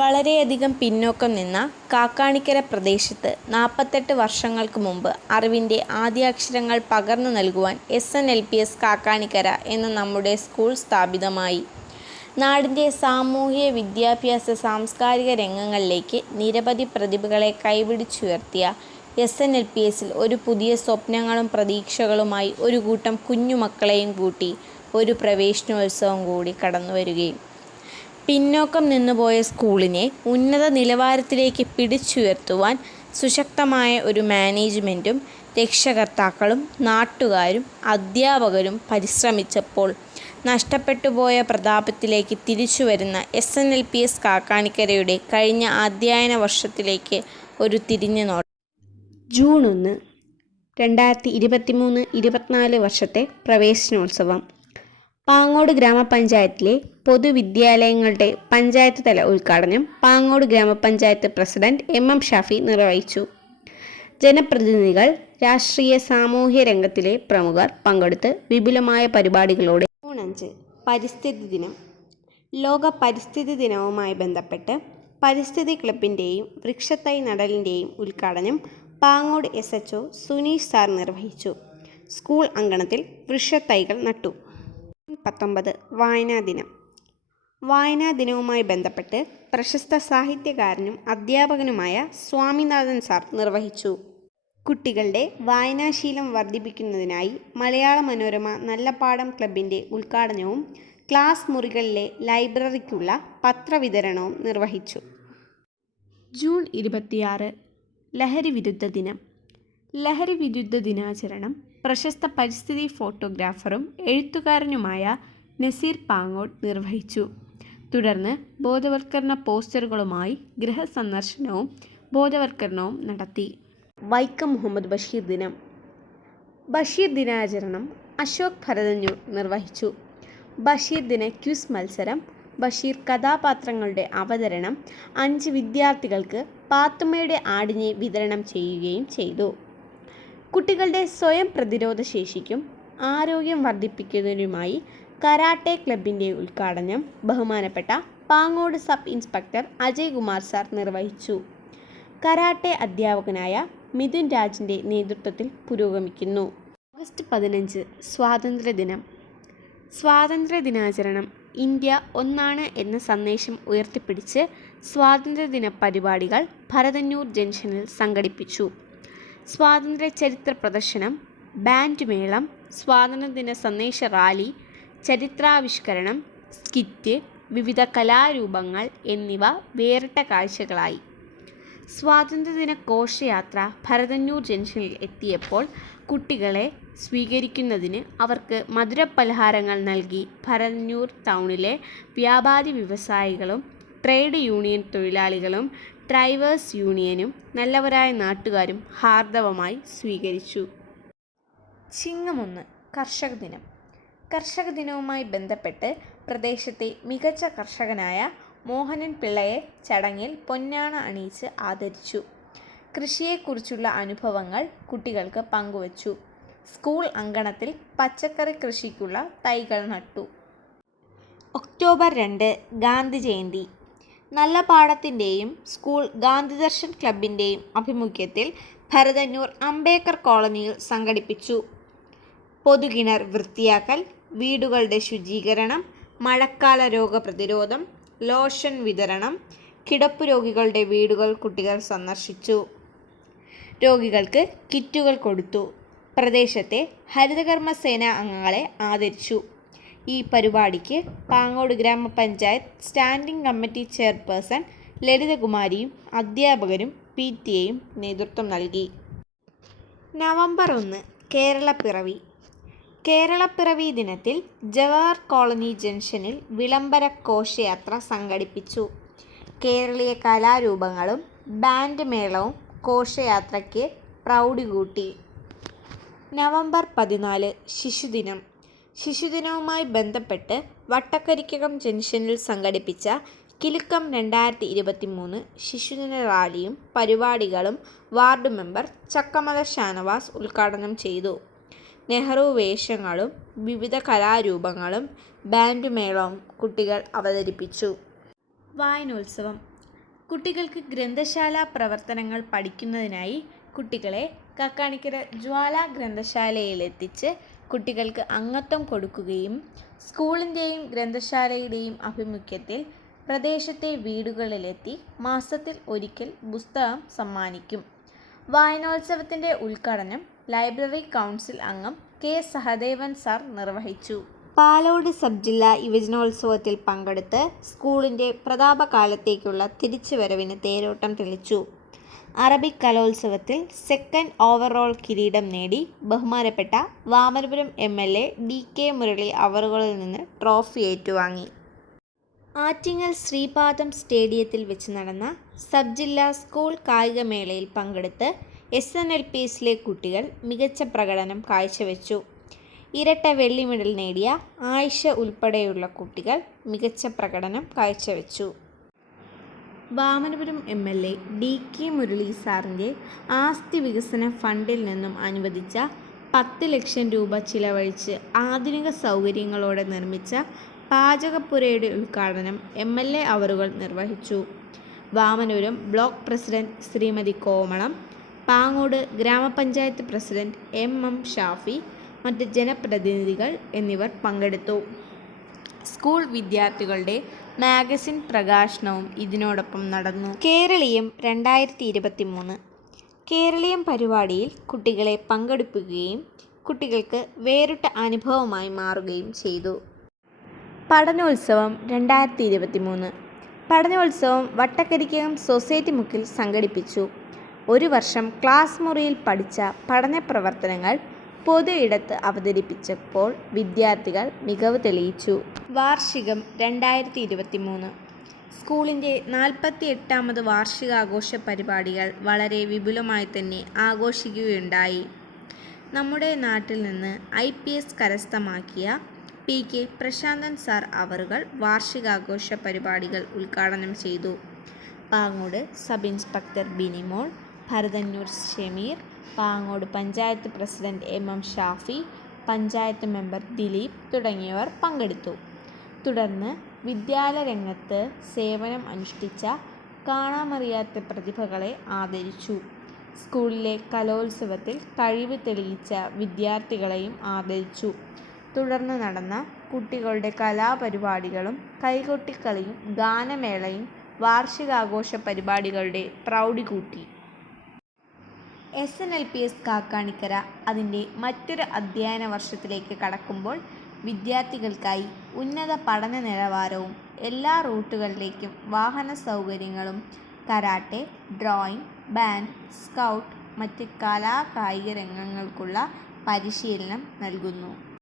വളരെയധികം പിന്നോക്കം നിന്ന കാക്കാണിക്കര പ്രദേശത്ത് 48 വർഷങ്ങൾക്ക് മുമ്പ് അറിവിൻ്റെ ആദ്യാക്ഷരങ്ങൾ പകർന്നു നൽകുവാൻ SNLPS കാക്കാണിക്കര എന്ന നമ്മുടെ സ്കൂൾ സ്ഥാപിതമായി. നാടിൻ്റെ സാമൂഹിക, വിദ്യാഭ്യാസ, സാംസ്കാരിക രംഗങ്ങളിലേക്ക് നിരവധി പ്രതിഭകളെ കൈപിടിച്ചുയർത്തിയ SNLPSൽ ഒരു പുതിയ സ്വപ്നങ്ങളും പ്രതീക്ഷകളുമായി ഒരു കൂട്ടം കുഞ്ഞുമക്കളെയും കൂട്ടി ഒരു പ്രവേശനോത്സവം കൂടി കടന്നുവരികയും പിന്നോക്കം നിന്നുപോയ സ്കൂളിനെ ഉന്നത നിലവാരത്തിലേക്ക് പിടിച്ചുയർത്തുവാൻ സുശക്തമായ ഒരു മാനേജ്മെൻറ്റും രക്ഷകർത്താക്കളും നാട്ടുകാരും അധ്യാപകരും പരിശ്രമിച്ചപ്പോൾ നഷ്ടപ്പെട്ടുപോയ പ്രതാപത്തിലേക്ക് തിരിച്ചുവരുന്ന SNLPS കാക്കാണിക്കരയുടെ കഴിഞ്ഞ അധ്യയന വർഷത്തിലേക്ക് ഒരു തിരിഞ്ഞുനോട്ടം. ജൂൺ 1, 2023-24 വർഷത്തെ പ്രവേശനോത്സവം പാങ്ങോട് ഗ്രാമപഞ്ചായത്തിലെ പൊതുവിദ്യാലയങ്ങളുടെ പഞ്ചായത്ത് തല ഉദ്ഘാടനം പാങ്ങോട് ഗ്രാമപഞ്ചായത്ത് പ്രസിഡന്റ് MM ഷാഫി നിർവഹിച്ചു. ജനപ്രതിനിധികൾ, രാഷ്ട്രീയ സാമൂഹ്യ രംഗത്തിലെ പ്രമുഖർ പങ്കെടുത്ത് വിപുലമായ പരിപാടികളോടെ. ജൂൺ 5 പരിസ്ഥിതി ദിനം. ലോക പരിസ്ഥിതി ദിനവുമായി ബന്ധപ്പെട്ട് പരിസ്ഥിതി ക്ലബിൻ്റെയും വൃക്ഷത്തൈ നടലിൻ്റെയും ഉദ്ഘാടനം പാങ്ങോട് SHO സുനീഷ് സാർ നിർവഹിച്ചു. സ്കൂൾ അങ്കണത്തിൽ വൃക്ഷത്തൈകൾ നട്ടു. 19 വായനാ ദിനം. വായനാ ദിനവുമായി ബന്ധപ്പെട്ട് പ്രശസ്ത സാഹിത്യകാരനും അധ്യാപകനുമായ സ്വാമിനാഥൻ സാർ നിർവഹിച്ചു. കുട്ടികളുടെ വായനാശീലം വർദ്ധിപ്പിക്കുന്നതിനായി മലയാള മനോരമ നല്ല പാഠം ക്ലബിൻ്റെ ഉദ്ഘാടനവും ക്ലാസ് മുറികളിലെ ലൈബ്രറിക്കുള്ള പത്രവിതരണവും നിർവഹിച്ചു. ജൂൺ 26 ലഹരി വിരുദ്ധ ദിനം. ലഹരി വിരുദ്ധ ദിനാചരണം പ്രശസ്ത പരിസ്ഥിതി ഫോട്ടോഗ്രാഫറും എഴുത്തുകാരനുമായ നസീർ പാങ്ങോട് നിർവഹിച്ചു. തുടർന്ന് ബോധവൽക്കരണ പോസ്റ്ററുകളുമായി ഗൃഹസന്ദർശനവും ബോധവൽക്കരണവും നടത്തി. വൈക്കം മുഹമ്മദ് ബഷീർ ദിനം. ബഷീർ ദിനാചരണം അശോക് ഭരതന്നൂർ നിർവഹിച്ചു. ബഷീർ ദിന ക്വിസ് മത്സരം, ബഷീർ കഥാപാത്രങ്ങളുടെ അവതരണം 5 വിദ്യാർത്ഥികൾക്ക് പാത്തുമ്മയുടെ ആടിനെ വിതരണം ചെയ്യുകയും ചെയ്തു. കുട്ടികളുടെ സ്വയം പ്രതിരോധ ശേഷിക്കും ആരോഗ്യം വർദ്ധിപ്പിക്കുന്നതിനുമായി കരാട്ടെ ക്ലബിൻ്റെ ഉദ്ഘാടനം ബഹുമാനപ്പെട്ട Pangode sub inspector Ajay Kumar sir നിർവഹിച്ചു. കരാട്ടെ അധ്യാപകനായ മിഥുൻ രാജിൻ്റെ നേതൃത്വത്തിൽ പുരോഗമിക്കുന്നു. ഓഗസ്റ്റ് 15 സ്വാതന്ത്ര്യദിനം. സ്വാതന്ത്ര്യദിനാചരണം ഇന്ത്യ ഒന്നാണ് എന്ന സന്ദേശം ഉയർത്തിപ്പിടിച്ച് സ്വാതന്ത്ര്യദിന പരിപാടികൾ ഭരതന്നൂർ ജംഗ്ഷനിൽ സംഘടിപ്പിച്ചു. സ്വാതന്ത്ര്യ ചരിത്ര പ്രദർശനം, ബാൻഡ് മേളം, സ്വാതന്ത്ര്യദിന സന്ദേശ റാലി, ചരിത്രാവിഷ്കരണം, സ്കിറ്റ്, വിവിധ കലാരൂപങ്ങൾ എന്നിവ വേറിട്ട കാഴ്ചകളായി. സ്വാതന്ത്ര്യദിന ഘോഷയാത്ര ഭരതന്നൂർ ജംഗ്ഷനിൽ എത്തിയപ്പോൾ കുട്ടികളെ സ്വീകരിക്കുന്നതിന് അവർക്ക് മധുരപലഹാരങ്ങൾ നൽകി ഭരതന്നൂർ ടൗണിലെ വ്യാപാരി വ്യവസായികളും ട്രേഡ് യൂണിയൻ തൊഴിലാളികളും ഡ്രൈവേഴ്സ് യൂണിയനും നല്ലവരായ നാട്ടുകാരും ഹാർദവമായി സ്വീകരിച്ചു. ചിങ്ങം 1 കർഷക ദിനം. കർഷക ദിനവുമായി ബന്ധപ്പെട്ട് പ്രദേശത്തെ മികച്ച കർഷകനായ മോഹനൻ പിള്ളയെ ചടങ്ങിൽ പൊന്നാണ അണിയിച്ച് ആദരിച്ചു. കൃഷിയെക്കുറിച്ചുള്ള അനുഭവങ്ങൾ കുട്ടികൾക്ക് പങ്കുവച്ചു. സ്കൂൾ അങ്കണത്തിൽ പച്ചക്കറി കൃഷിക്കുള്ള തൈകൾ നട്ടു. ഒക്ടോബർ 2 ഗാന്ധി ജയന്തി. നല്ല പാഠത്തിൻ്റെയും സ്കൂൾ ഗാന്ധിദർശൻ ക്ലബിൻ്റെയും ആഭിമുഖ്യത്തിൽ ഭരതന്നൂർ അംബേദ്കർ കോളനിയിൽ സംഘടിപ്പിച്ചു. പൊതുകിണർ വൃത്തിയാക്കൽ, വീടുകളുടെ ശുചീകരണം, മഴക്കാല രോഗപ്രതിരോധം, ലോഷൻ വിതരണം, കിടപ്പ് രോഗികളുടെ വീടുകൾ കുട്ടികൾ സന്ദർശിച്ചു. രോഗികൾക്ക് കിറ്റുകൾ കൊടുത്തു. പ്രദേശത്തെ ഹരിതകർമ്മസേന അംഗങ്ങളെ ആദരിച്ചു. ഈ പരിപാടിക്ക് പാങ്ങോട് ഗ്രാമപഞ്ചായത്ത് സ്റ്റാൻഡിംഗ് കമ്മിറ്റി ചെയർപേഴ്സൺ ലളിതകുമാരിയും അധ്യാപകരും PTA-യും നേതൃത്വം നൽകി. നവംബർ 1 കേരളപ്പിറവി. കേരളപ്പിറവി ദിനത്തിൽ ജവഹർ കോളനി ജംഗ്ഷനിൽ വിളംബര ഘോഷയാത്ര സംഘടിപ്പിച്ചു. കേരളീയ കലാരൂപങ്ങളും ബാൻഡ് മേളവും ഘോഷയാത്രയ്ക്ക് പ്രൗഢി കൂട്ടി. നവംബർ 14 ശിശുദിനം. ശിശുദിനവുമായി ബന്ധപ്പെട്ട് വട്ടക്കരിക്കകം ജംഗ്ഷനിൽ സംഘടിപ്പിച്ച കിലുക്കം 2023 ശിശുദിന റാലിയും പരിപാടികളും വാർഡ് മെമ്പർ ചക്കമല ഷാനവാസ് ഉദ്ഘാടനം ചെയ്തു. നെഹ്റു വേഷങ്ങളും വിവിധ കലാരൂപങ്ങളും ബാൻഡ് മേളവും കുട്ടികൾ അവതരിപ്പിച്ചു. വായനോത്സവം കുട്ടികൾക്ക് ഗ്രന്ഥശാല പ്രവർത്തനങ്ങൾ പഠിക്കുന്നതിനായി കുട്ടികളെ കാക്കാണിക്കര ജ്വാല ഗ്രന്ഥശാലയിലെത്തിച്ച് കുട്ടികൾക്ക് അംഗത്വം കൊടുക്കുകയും സ്കൂളിൻ്റെയും ഗ്രന്ഥശാലയുടെയും ആഭിമുഖ്യത്തിൽ പ്രദേശത്തെ വീടുകളിലെത്തി മാസത്തിൽ ഒരിക്കൽ പുസ്തകം സമ്മാനിക്കും. വായനോത്സവത്തിൻ്റെ ഉദ്ഘാടനം ലൈബ്രറി കൗൺസിൽ അംഗം കെ സഹദേവൻ സാർ നിർവഹിച്ചു. പാലോട് സബ് ജില്ലാ യുവജനോത്സവത്തിൽ പങ്കെടുത്ത് സ്കൂളിൻ്റെ പ്രതാപകാലത്തേക്കുള്ള തിരിച്ചുവരവിന് തേരോട്ടം തെളിച്ചു. അറബിക് കലോത്സവത്തിൽ സെക്കൻഡ് ഓവറോൾ കിരീടം നേടി ബഹുമാനപ്പെട്ട വാമനപുരം MLA DK മുരളി അവറുകളിൽ നിന്ന് ട്രോഫി ഏറ്റുവാങ്ങി. ആറ്റിങ്ങൽ ശ്രീപാദം സ്റ്റേഡിയത്തിൽ വെച്ച് നടന്ന സബ് ജില്ലാ സ്കൂൾ കായികമേളയിൽ പങ്കെടുത്ത് SNLPSലെ കുട്ടികൾ മികച്ച പ്രകടനം കാഴ്ചവെച്ചു. ഇരട്ട വെള്ളി മെഡൽ നേടിയ ആയിഷ ഉൾപ്പെടെയുള്ള കുട്ടികൾ മികച്ച പ്രകടനം കാഴ്ചവെച്ചു. വാമനപുരം MLA DK മുരളി സാറിൻ്റെ ആസ്തി വികസന ഫണ്ടിൽ നിന്നും അനുവദിച്ച 10 ലക്ഷം രൂപ ചിലവഴിച്ച് ആധുനിക സൗകര്യങ്ങളോടെ നിർമ്മിച്ച പാചകപ്പുരയുടെ ഉദ്ഘാടനം MLA അവറുകൾ നിർവഹിച്ചു. വാമനപുരം ബ്ലോക്ക് പ്രസിഡന്റ് ശ്രീമതി കോമളം, പാങ്ങോട് ഗ്രാമപഞ്ചായത്ത് പ്രസിഡന്റ് MM ഷാഫി, മറ്റ് ജനപ്രതിനിധികൾ എന്നിവർ പങ്കെടുത്തു. സ്കൂൾ വിദ്യാർത്ഥികളുടെ മാഗസിൻ പ്രകാശനവും ഇതിനോടൊപ്പം നടന്നു. കേരളീയം 2023 കേരളീയം പരിപാടിയിൽ കുട്ടികളെ പങ്കെടുപ്പിക്കുകയും കുട്ടികൾക്ക് വേറിട്ട അനുഭവമായി മാറുകയും ചെയ്തു. പഠനോത്സവം 2023 പഠനോത്സവം വട്ടക്കരിക്കകം സൊസൈറ്റി മുക്കിൽ സംഘടിപ്പിച്ചു. ഒരു വർഷം ക്ലാസ് മുറിയിൽ പഠിച്ച പഠന പ്രവർത്തനങ്ങൾ പൊതു ഇടത്ത് അവതരിപ്പിച്ചപ്പോൾ വിദ്യാർത്ഥികൾ മികവ് തെളിയിച്ചു. വാർഷികം 2023 സ്കൂളിൻ്റെ 48ാമത് വാർഷികാഘോഷ പരിപാടികൾ വളരെ വിപുലമായി തന്നെ ആഘോഷിക്കുകയുണ്ടായി. നമ്മുടെ നാട്ടിൽ നിന്ന് IPS കരസ്ഥമാക്കിയ PK പ്രശാന്തൻ സാർ അവറുകൾ വാർഷികാഘോഷ പരിപാടികൾ ഉദ്ഘാടനം ചെയ്തു. Pangode sub inspector Binimol, Bharathannoor Shameer, Pangode panchayat president MM Shafi, panchayat member Dileep തുടങ്ങിയവർ പങ്കെടുത്തു. തുടർന്ന് വിദ്യാലയ രംഗത്ത് സേവനം അനുഷ്ഠിച്ച കാണാമറിയാത്ത പ്രതിഭകളെ ആദരിച്ചു. സ്കൂളിലെ കലോത്സവത്തിൽ കഴിവ് തെളിയിച്ച വിദ്യാർത്ഥികളെയും ആദരിച്ചു. തുടർന്ന് നടന്ന കുട്ടികളുടെ കലാപരിപാടികളും കൈകൊട്ടിക്കളിയും ഗാനമേളയും വാർഷികാഘോഷ പരിപാടികളുടെ പ്രൗഢി കൂട്ടി. SNLPS കാക്കാണിക്കര അതിൻ്റെ മറ്റൊരു അധ്യയന വർഷത്തിലേക്ക് കടക്കുമ്പോൾ വിദ്യാർത്ഥികൾക്കായി ഉന്നത പഠന നിലവാരവും എല്ലാ റൂട്ടുകളിലേക്കും വാഹന സൗകര്യങ്ങളും കരാട്ടെ, ഡ്രോയിങ്, ബാൻഡ്, സ്കൗട്ട്, മറ്റ് കലാ കായിക രംഗങ്ങൾക്കുള്ള പരിശീലനം നൽകുന്നു.